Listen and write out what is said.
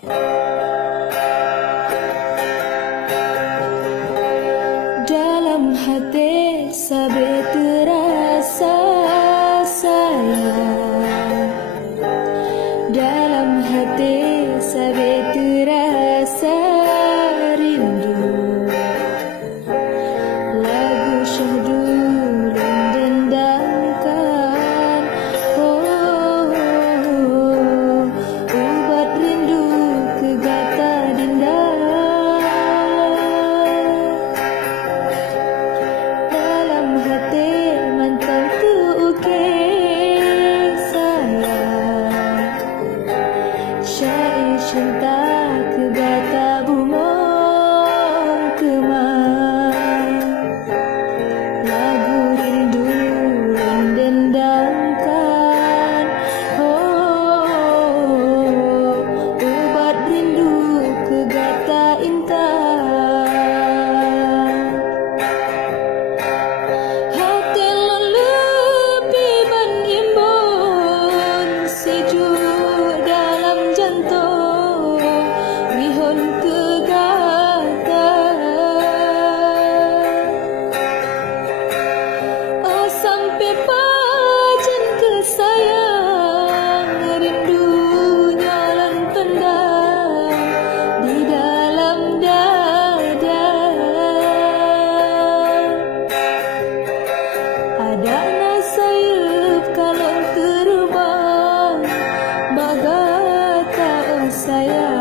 Dalam hati sabe terasa sayang, dalam hati sabe terasa rindu. Lagu syahdu dendangkan, ubat rindu kegata dinda. Cinta kegata bumong kemang, lagu rindu dendangkan, ubat rindu kegata intan. Hati lelupi mengimbun sejuk dalam jantung. Sampai pajan kesayang, rindunya lantendang di dalam dada. Ada nasayup kalau terbang, bagata sayang.